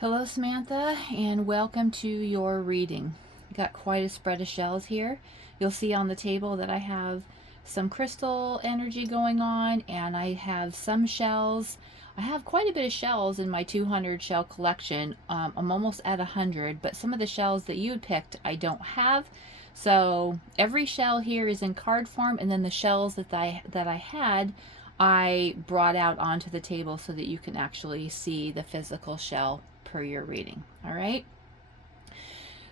Hello, Samantha, and welcome to your reading. Got quite a spread of shells here. You'll see on the table that I have some crystal energy going on, and I have some shells. I have quite a bit of shells in my 200 shell collection. I'm almost at 100, but some of the shells that you had picked I don't have. So every shell here is in card form, and then the shells that I had I brought out onto the table so that you can actually see the physical shell per your reading. All right.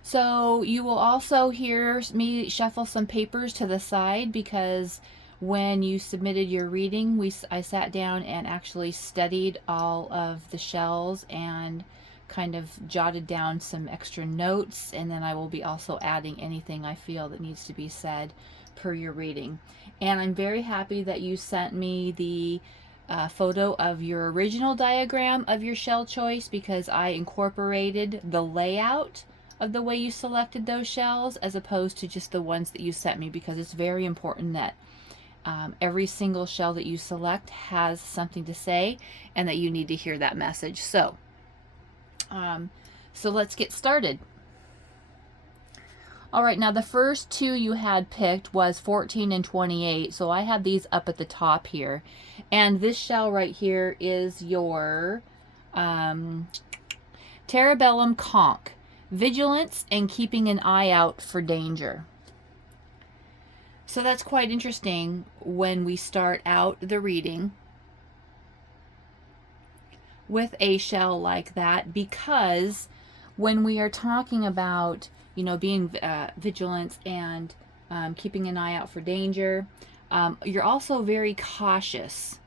So you will also hear me shuffle some papers to the side because when you submitted your reading, I sat down and actually studied all of the shells and kind of jotted down some extra notes, and then I will be also adding anything I feel that needs to be said per your reading. And I'm very happy that you sent me the photo of your original diagram of your shell choice, because I incorporated the layout of the way you selected those shells as opposed to just the ones that you sent me, because it's very important that every single shell that you select has something to say and that you need to hear that message. So let's get started. All right, now the first two you had picked was 14 and 28, so I have these up at the top here. And this shell right here is your Terebellum conch, vigilance and keeping an eye out for danger. So that's quite interesting when we start out the reading with a shell like that, because when we are talking about being vigilant and keeping an eye out for danger, you're also very cautious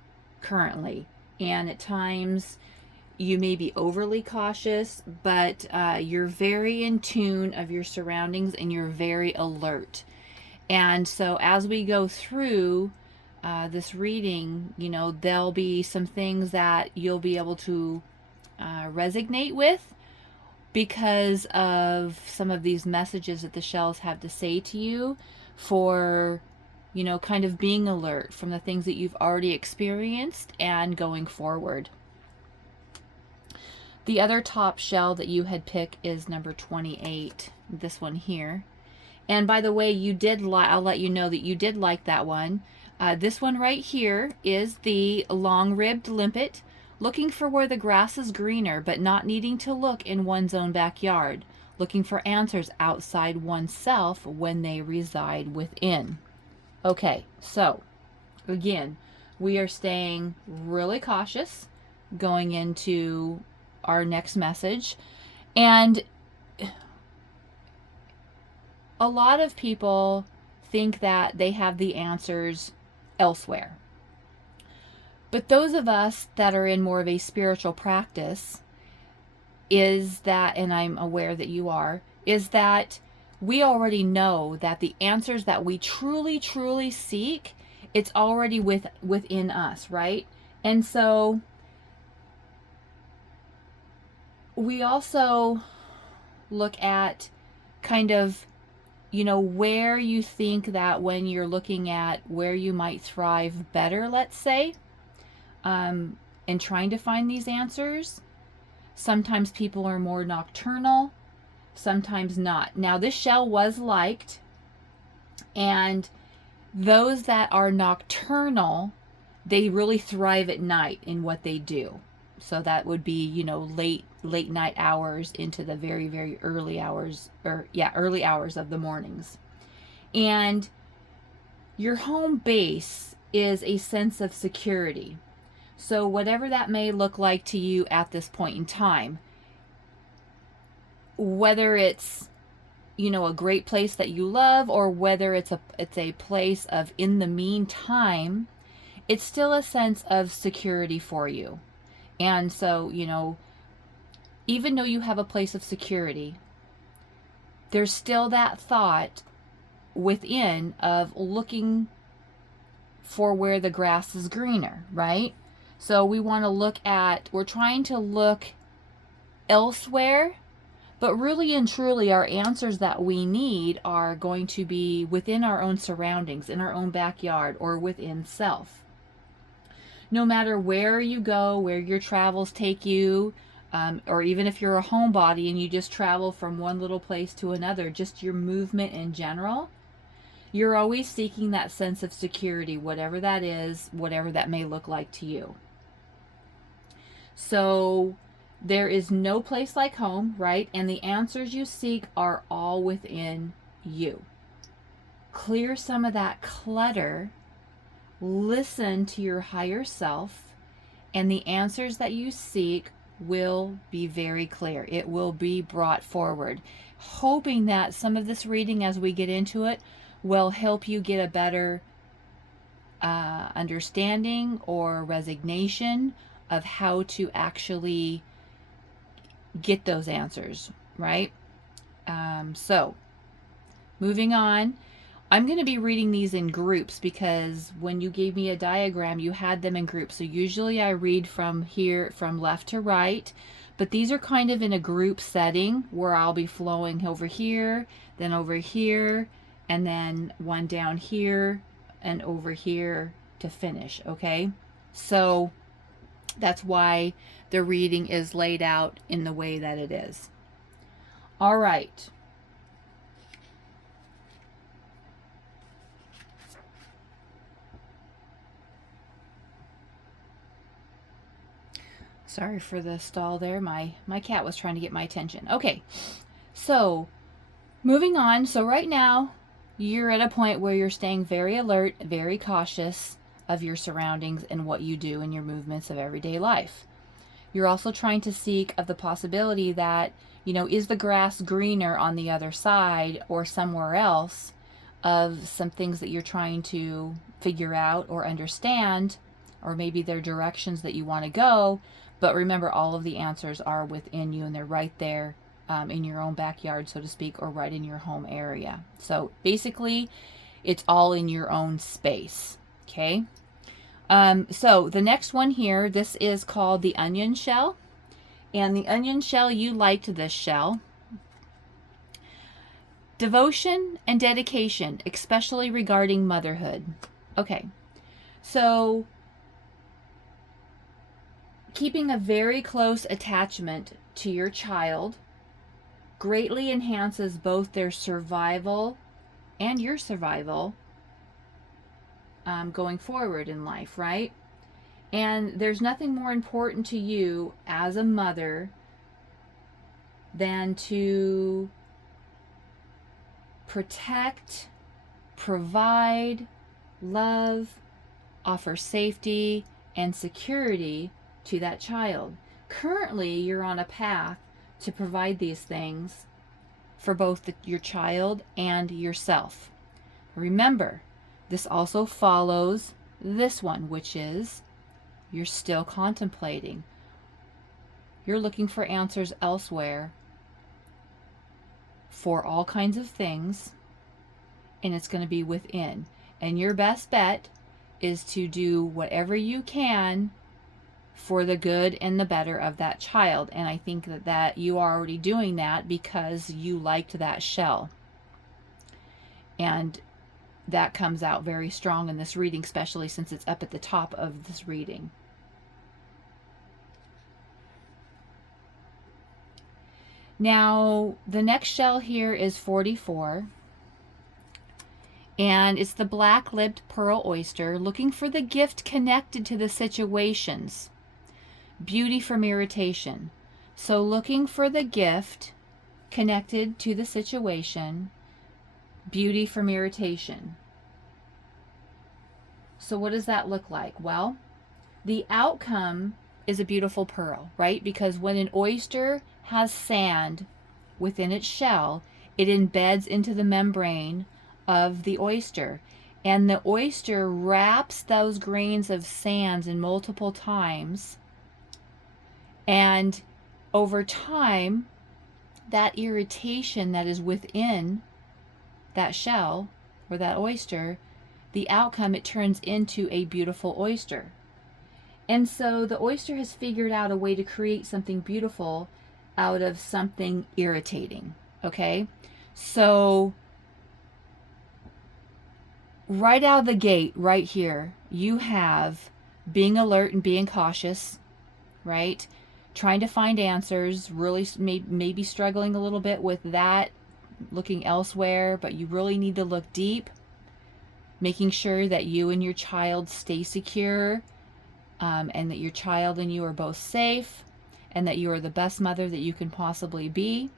currently, and at times you may be overly cautious, but you're very in tune of your surroundings and you're very alert. And so as we go through this reading, there'll be some things that you'll be able to resonate with because of some of these messages that the shells have to say to you, for kind of being alert from the things that you've already experienced and going forward. The other top shell that you had picked is number 28, this one here. And by the way, I'll let you know that you did like that one. This one right here is the long-ribbed limpet, looking for where the grass is greener, but not needing to look in one's own backyard, looking for answers outside oneself when they reside within. Okay, so again, we are staying really cautious going into our next message. And a lot of people think that they have the answers elsewhere. But those of us that are in more of a spiritual practice, is that, and I'm aware that you are, is that we already know that the answers that we truly, truly seek, it's already within us, right? And so we also look at kind of where you think that when you're looking at where you might thrive better, let's say, and trying to find these answers. Sometimes people are more nocturnal, sometimes not. Now, this shell was liked, and those that are nocturnal, they really thrive at night in what they do. So that would be, late night hours into the very, very early hours, early hours of the mornings. And your home base is a sense of security. So whatever that may look like to you at this point in time, whether it's a great place that you love, or whether it's a place of in the meantime, it's still a sense of security for you. And so, even though you have a place of security, there's still that thought within of looking for where the grass is greener, right? So we're trying to look elsewhere, but really and truly our answers that we need are going to be within our own surroundings, in our own backyard, or within self. No matter where you go, where your travels take you, or even if you're a homebody and you just travel from one little place to another, just your movement in general, you're always seeking that sense of security, whatever that is, whatever that may look like to you. So there is no place like home, right? And the answers you seek are all within you. Clear some of that clutter, listen to your higher self, and the answers that you seek will be very clear. It will be brought forward. Hoping that some of this reading as we get into it will help you get a better understanding or resignation of how to actually get those answers, right? So moving on, I'm going to be reading these in groups because when you gave me a diagram, you had them in groups. So usually I read from here, from left to right, but these are kind of in a group setting where I'll be flowing over here, and then one down here and over here to finish, okay? So that's why the reading is laid out in the way that it is. All right. Sorry for the stall there. My cat was trying to get my attention. Okay, so moving on. So right now, you're at a point where you're staying very alert, very cautious of your surroundings and what you do in your movements of everyday life. You're also trying to seek of the possibility that, is the grass greener on the other side or somewhere else, of some things that you're trying to figure out or understand, or maybe they're directions that you want to go. But remember, all of the answers are within you and they're right there in your own backyard, so to speak, or right in your home area. So basically, it's all in your own space. Okay. So the next one here, this is called the onion shell. And the onion shell, you liked this shell. Devotion and dedication, especially regarding motherhood. Okay. So keeping a very close attachment to your child greatly enhances both their survival and your survival going forward in life, right? And there's nothing more important to you as a mother than to protect, provide, love, offer safety and security to that child. Currently, you're on a path to provide these things for both your child and yourself. Remember, this also follows this one, which is you're still contemplating. You're looking for answers elsewhere for all kinds of things, and it's going to be within. And your best bet is to do whatever you can for the good and the better of that child. And I think that you are already doing that because you liked that shell. And that comes out very strong in this reading, especially since it's up at the top of this reading. Now, the next shell here is 44. And it's the black-lipped pearl oyster, looking for the gift connected to the situations. Beauty from irritation. So looking for the gift connected to the situation. Beauty from irritation. So what does that look like? Well, the outcome is a beautiful pearl, right? Because when an oyster has sand within its shell, it embeds into the membrane of the oyster. And the oyster wraps those grains of sands in multiple times. And over time, that irritation that is within that shell or that oyster, the outcome, it turns into a beautiful oyster. And so the oyster has figured out a way to create something beautiful out of something irritating. Okay? So right out of the gate, right here, you have being alert and being cautious, right? trying to find answers, really maybe struggling a little bit with that, looking elsewhere, but you really need to look deep, making sure that you and your child stay secure, and that your child and you are both safe, and that you are the best mother that you can possibly be.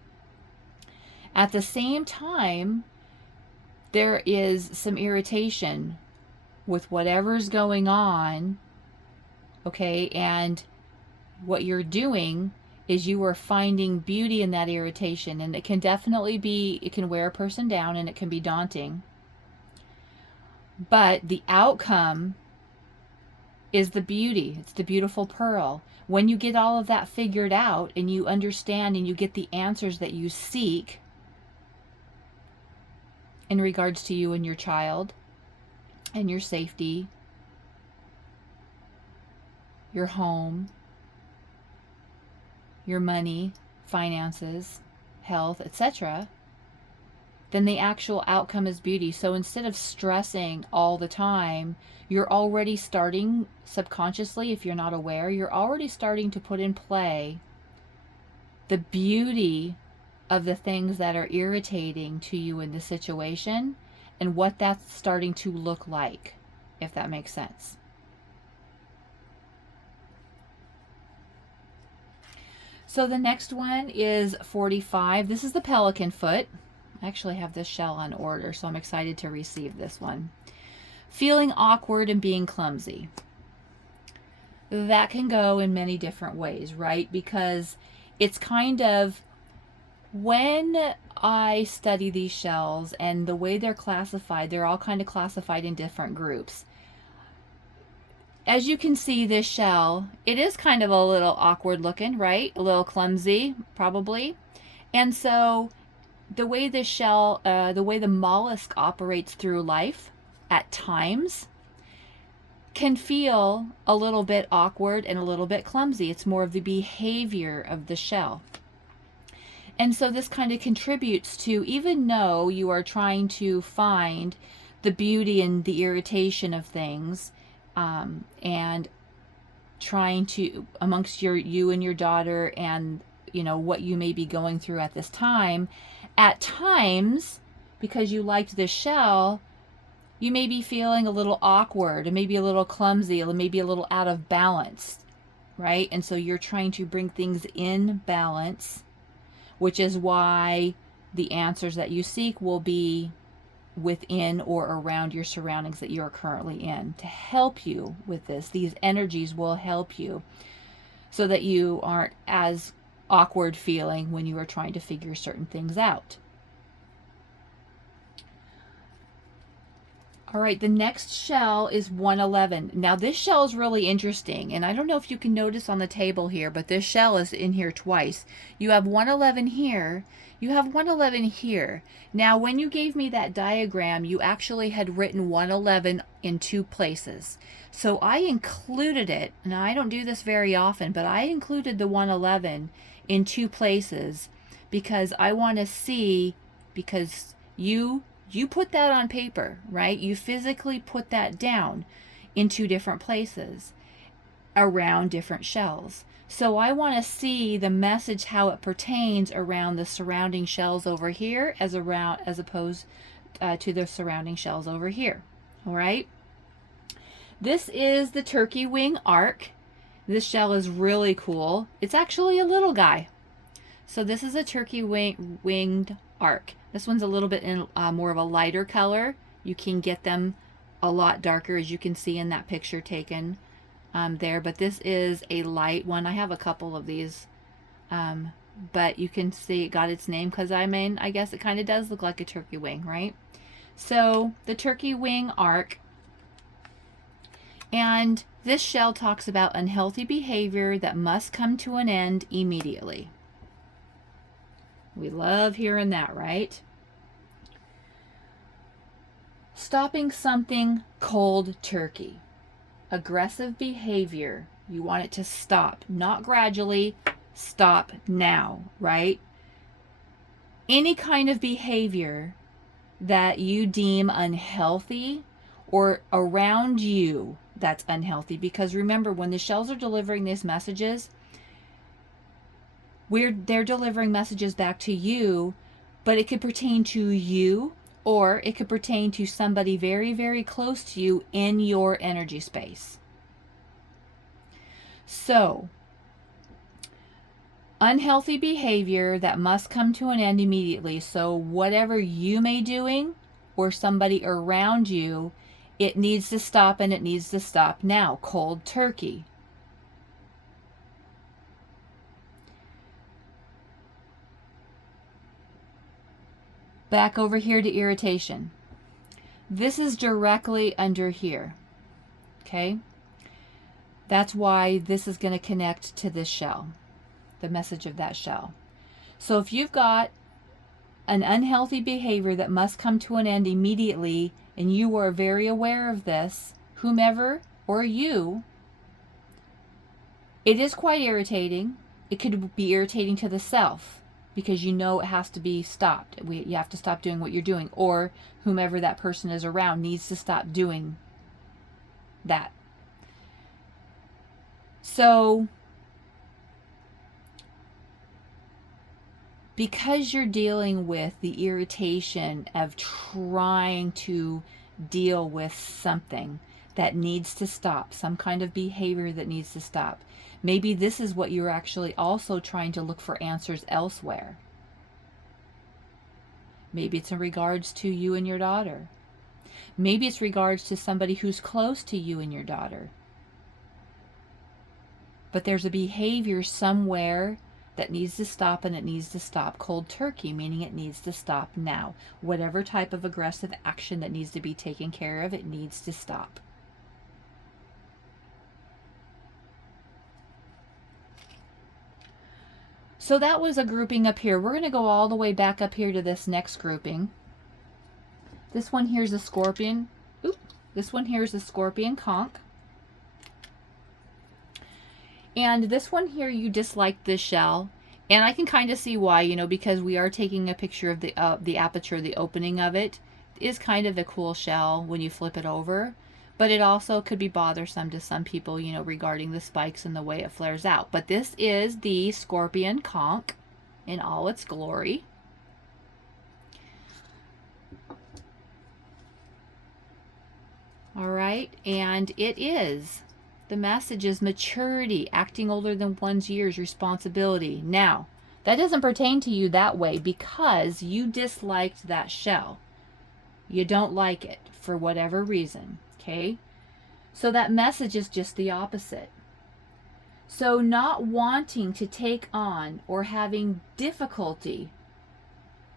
At the same time, there is some irritation with whatever's going on, okay? And what you're doing is you are finding beauty in that irritation, and it can definitely be, it can wear a person down and it can be daunting. But the outcome is the beauty. It's the beautiful pearl. When you get all of that figured out and you understand and you get the answers that you seek in regards to you and your child and your safety, your home, your money, finances, health, etc., then the actual outcome is beauty. So instead of stressing all the time, you're already starting subconsciously, if you're not aware, you're already starting to put in play the beauty of the things that are irritating to you in the situation and what that's starting to look like, if that makes sense. So the next one is 45. This is the pelican foot. I actually have this shell on order, so I'm excited to receive this one. Feeling awkward and being clumsy. That can go in many different ways, right? Because it's kind of, when I study these shells and the way they're classified, they're all kind of classified in different groups. As you can see, this shell, it is kind of a little awkward looking, right? A little clumsy, probably. And so the way this shell, the way the mollusk operates through life at times can feel a little bit awkward and a little bit clumsy. It's more of the behavior of the shell. And so this kind of contributes to, even though you are trying to find the beauty and the irritation of things, and trying to, amongst you and your daughter, and what you may be going through at this time, at times, because you liked this shell, you may be feeling a little awkward and maybe a little clumsy, or maybe a little out of balance, right? And so you're trying to bring things in balance, which is why the answers that you seek will be within or around your surroundings that you are currently in, to help you with this. These energies will help you so that you aren't as awkward feeling when you are trying to figure certain things out. All right, the next shell is 111. Now this shell is really interesting, and I don't know if you can notice on the table here, but this shell is in here twice. You have 111 here, you have 111 here. Now when you gave me that diagram, you actually had written 111 in two places. So I included it, and I don't do this very often, but I included the 111 in two places because I want to see, because you put that on paper, right? You physically put that down in two different places around different shells. So I want to see the message, how it pertains around the surrounding shells over here as opposed to the surrounding shells over here. All right. This is the turkey wing arc. This shell is really cool. It's actually a little guy. So this is a turkey winged arc. This one's a little bit in more of a lighter color. You can get them a lot darker, as you can see in that picture taken there. But this is a light one. I have a couple of these. But you can see it got its name because, I guess it kind of does look like a turkey wing, right? So the turkey wing arc. And this shell talks about unhealthy behavior that must come to an end immediately. We love hearing that, right? Stopping something cold turkey. Aggressive behavior. You want it to stop, not gradually, stop now, right? Any kind of behavior that you deem unhealthy or around you that's unhealthy, because remember, when the shells are delivering these messages, where they're delivering messages back to you, but it could pertain to you, or it could pertain to somebody very, very close to you in your energy space. So, unhealthy behavior that must come to an end immediately. So whatever you may doing or somebody around you, it needs to stop, and it needs to stop now. Cold turkey. Back over here to irritation. This is directly under here. Okay? That's why this is going to connect to this shell, the message of that shell. So if you've got an unhealthy behavior that must come to an end immediately, and you are very aware of this, whomever or you, it is quite irritating. It could be irritating to the self because you know it has to be stopped. You have to stop doing what you're doing, or whomever that person is around needs to stop doing that. So because you're dealing with the irritation of trying to deal with something that needs to stop, some kind of behavior that needs to stop, maybe this is what you're actually also trying to look for answers elsewhere. Maybe it's in regards to you and your daughter. Maybe it's regards to somebody who's close to you and your daughter. But there's a behavior somewhere that needs to stop, and it needs to stop cold turkey, meaning it needs to stop now. Whatever type of aggressive action that needs to be taken care of, it needs to stop. So that was a grouping up here. We're going to go all the way back up here to this next grouping. This one here is a scorpion. Oop. This one here is a scorpion conch. And this one here, you dislike this shell. And I can kind of see why, because we are taking a picture of the aperture, the opening of it is kind of a cool shell when you flip it over. But it also could be bothersome to some people, regarding the spikes and the way it flares out. But this is the scorpion conch in all its glory. All right, and it is. The message is maturity, acting older than one's years, responsibility. Now, that doesn't pertain to you that way because you disliked that shell. You don't like it for whatever reason, okay? So that message is just the opposite. So not wanting to take on or having difficulty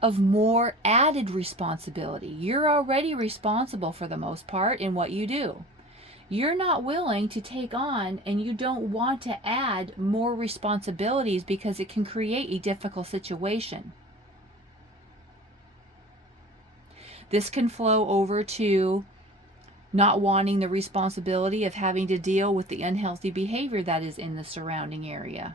of more added responsibility. You're already responsible for the most part in what you do. You're not willing to take on, and you don't want to add more responsibilities because it can create a difficult situation. This can flow over to not wanting the responsibility of having to deal with the unhealthy behavior that is in the surrounding area.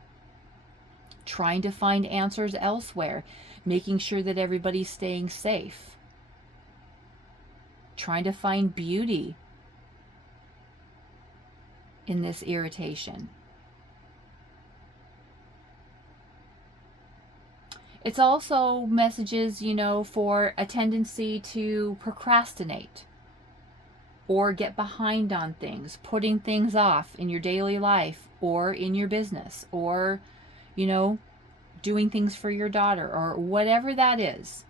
Trying to find answers elsewhere, making sure that everybody's staying safe. Trying to find beauty in this irritation. It's also messages, for a tendency to procrastinate or get behind on things, putting things off in your daily life or in your business, or, doing things for your daughter or whatever that is.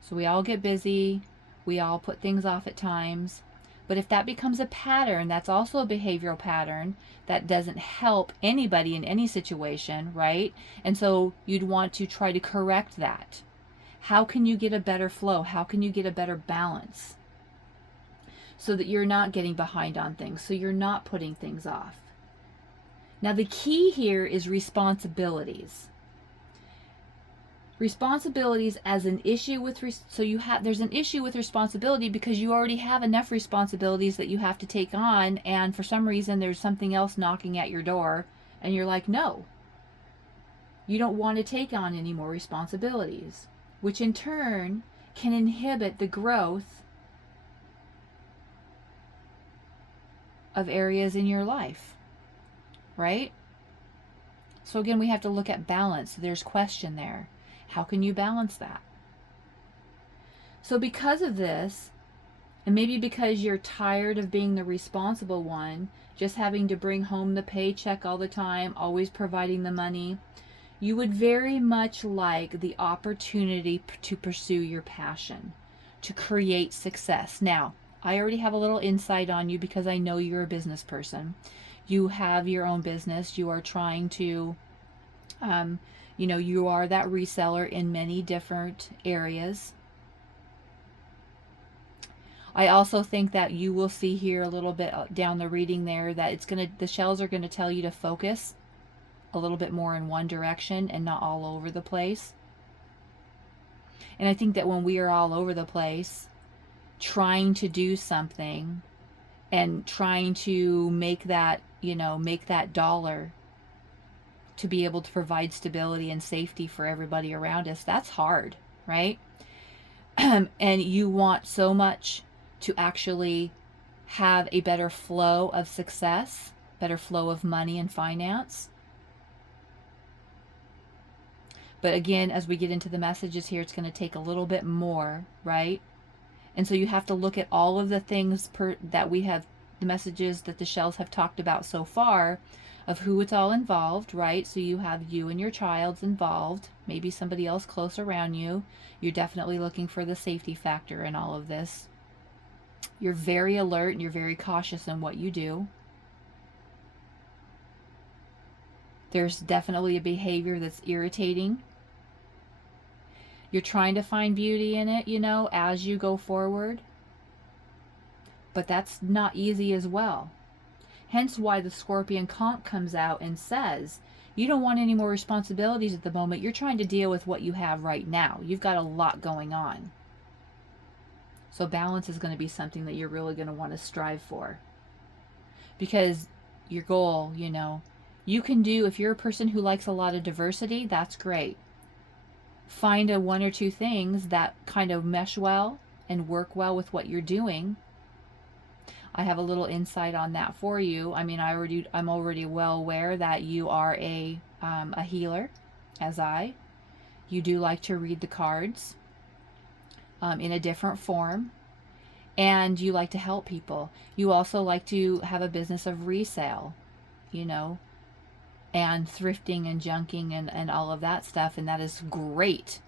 So we all get busy. We all put things off at times. But if that becomes a pattern, that's also a behavioral pattern that doesn't help anybody in any situation, right? And so you'd want to try to correct that. How can you get a better flow? How can you get a better balance so that you're not getting behind on things, so you're not putting things off? Now the key here is responsibilities. Responsibilities as an issue with there's an issue with responsibility because you already have enough responsibilities that you have to take on, and for some reason there's something else knocking at your door and you're like, no, you don't want to take on any more responsibilities, which in turn can inhibit the growth of areas in your life, right? So again, we have to look at balance. There's question there. How can you balance that? So because of this, and maybe because you're tired of being the responsible one, just having to bring home the paycheck all the time, always providing the money, you would very much like the opportunity to pursue your passion, to create success. Now, I already have a little insight on you because I know you're a business person. You have your own business. You are trying to, you are that reseller in many different areas. I also think that you will see here a little bit down the reading there that the shells are gonna tell you to focus a little bit more in one direction and not all over the place. And I think that when we are all over the place trying to do something and trying to make that dollar to be able to provide stability and safety for everybody around us, that's hard, right? And you want so much to actually have a better flow of success, better flow of money and finance. But again, as we get into the messages here, it's going to take a little bit more, right? And so you have to look at all of the things that we have, the messages that the shells have talked about so far, of who it's all involved, right? So you have you and your child's involved, maybe somebody else close around you. You're definitely looking for the safety factor in all of this. You're very alert and you're very cautious in what you do. There's definitely a behavior that's irritating. You're trying to find beauty in it, as you go forward. But that's not easy as well. Hence why the Scorpion conch comes out and says, you don't want any more responsibilities at the moment. You're trying to deal with what you have right now. You've got a lot going on. So balance is going to be something that you're really going to want to strive for. Because your goal, you can do, if you're a person who likes a lot of diversity, that's great. Find one or two things that kind of mesh well and work well with what you're doing. I have a little insight on that for you. I mean, I'm already well aware that you are a healer, as you do like to read the cards in a different form, and you like to help people. You also like to have a business of resale, and thrifting and junking and all of that stuff, and that is great.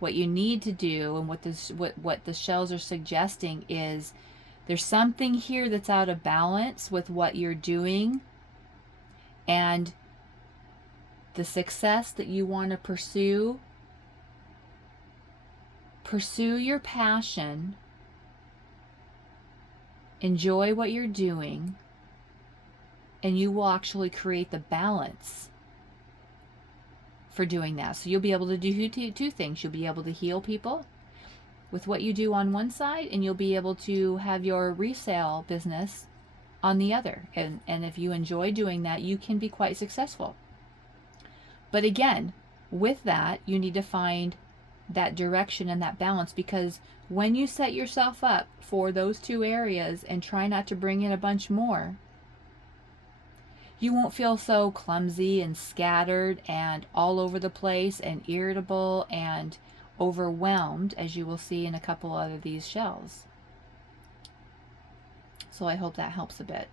What you need to do, and what the shells are suggesting, is there's something here that's out of balance with what you're doing and the success that you want to pursue. Pursue your passion. Enjoy what you're doing, and you will actually create the balance for doing that. So you'll be able to do two things. You'll be able to heal people with what you do on one side, and you'll be able to have your resale business on the other. And if you enjoy doing that, you can be quite successful. But again, with that, you need to find that direction and that balance, because when you set yourself up for those two areas and try not to bring in a bunch more, you won't feel so clumsy and scattered and all over the place and irritable and overwhelmed, as you will see in a couple of these shells. So I hope that helps a bit.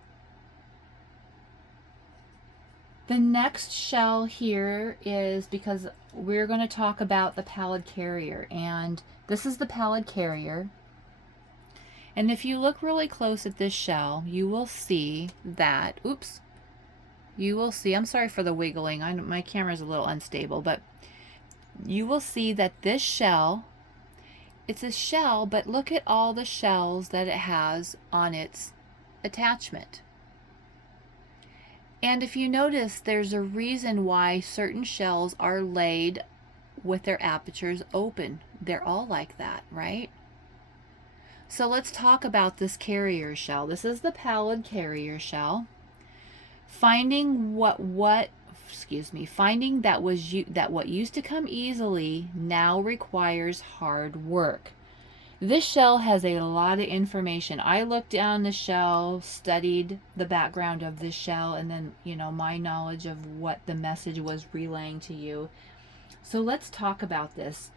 The next shell here is, because we're going to talk about the pallid carrier, and this is the pallid carrier. And if you look really close at this shell, you will see that, I'm sorry for the wiggling, my camera's a little unstable, but you will see that this shell, it's a shell, but look at all the shells that it has on its attachment. And if you notice, there's a reason why certain shells are laid with their apertures open. They're all like that, right? So let's talk about this carrier shell. This is the pallid carrier shell. Finding finding that what used to come easily now requires hard work. This shell has a lot of information. I looked down the shell, studied the background of this shell, and then, my knowledge of what the message was relaying to you. So let's talk about this.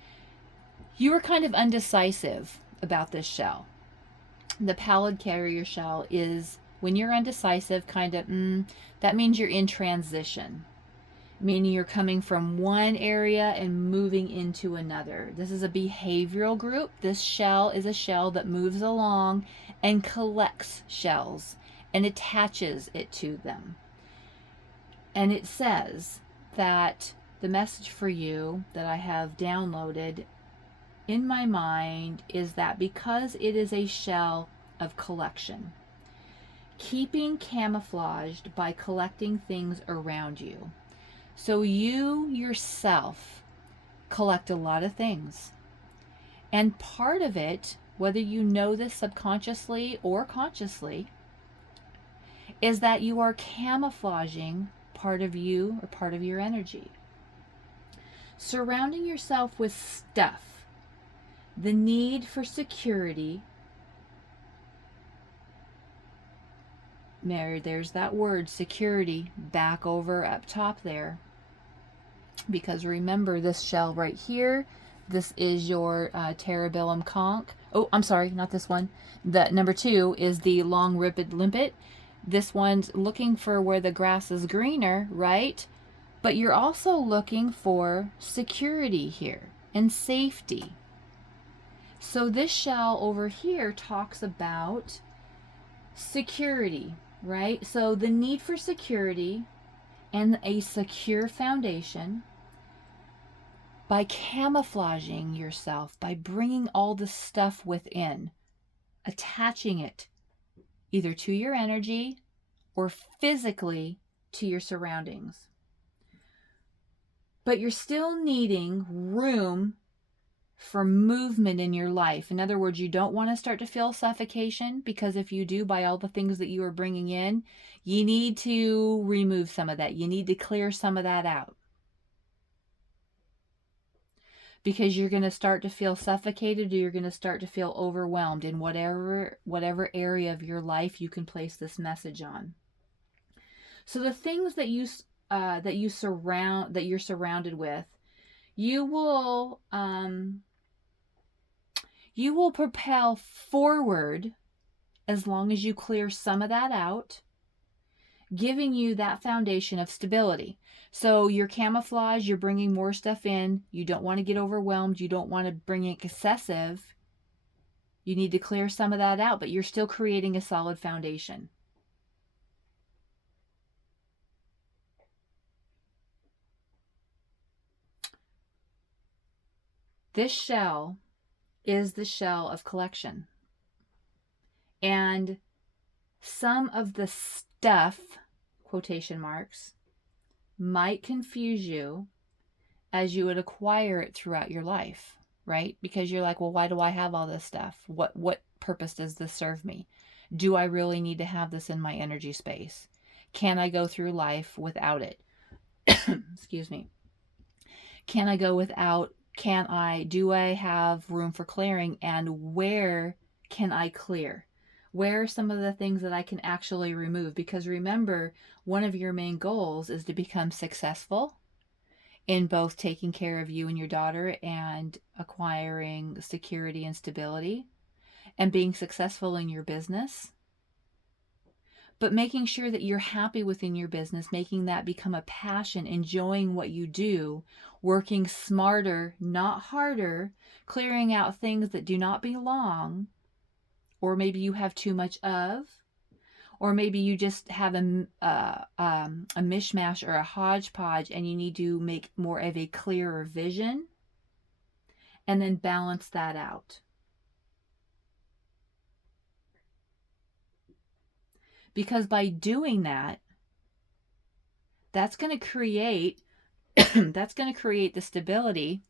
You were kind of undecisive about this shell. The pallid carrier shell is when you're undecisive, kind of, that means you're in transition, meaning you're coming from one area and moving into another. This is a behavioral group. This shell is a shell that moves along and collects shells and attaches it to them. And it says that the message for you that I have downloaded in my mind is that because it is a shell of collection, keeping camouflaged by collecting things around you. So you yourself collect a lot of things. And part of it, whether you know this subconsciously or consciously, is that you are camouflaging part of you or part of your energy. Surrounding yourself with stuff, the need for security. There's that word, security, back over up top there. Because remember, this shell right here, this is your Terabellum conch. Oh, I'm sorry, not this one. The number 2 is the long ribbed limpet. This one's looking for where the grass is greener, right? But you're also looking for security here and safety. So this shell over here talks about security, right? So the need for security and a secure foundation by camouflaging yourself, by bringing all the stuff within, attaching it either to your energy or physically to your surroundings. But you're still needing room for movement in your life. In other words, you don't want to start to feel suffocation, because if you do, by all the things that you are bringing in, you need to remove some of that. You need to clear some of that out, because you're going to start to feel suffocated, or you're going to start to feel overwhelmed in whatever area of your life you can place this message on. So the things that you're surrounded with, you will propel forward as long as you clear some of that out, giving you that foundation of stability. So your camouflage, you're bringing more stuff in. You don't want to get overwhelmed. You don't want to bring it excessive. You need to clear some of that out, but you're still creating a solid foundation. This shell is the shell of collection. And some of the stuff, quotation marks, might confuse you as you would acquire it throughout your life, right? Because you're like, well, why do I have all this stuff? What purpose does this serve me? Do I really need to have this in my energy space? Can I go through life without it? Excuse me. Can I go without? Do I have room for clearing? And where can I clear? Where are some of the things that I can actually remove? Because remember, one of your main goals is to become successful in both taking care of you and your daughter and acquiring security and stability and being successful in your business. But making sure that you're happy within your business, making that become a passion, enjoying what you do, working smarter, not harder, clearing out things that do not belong, or maybe you have too much of, or maybe you just have a mishmash or a hodgepodge and you need to make more of a clearer vision and then balance that out. Because by doing that, that's going to create the stability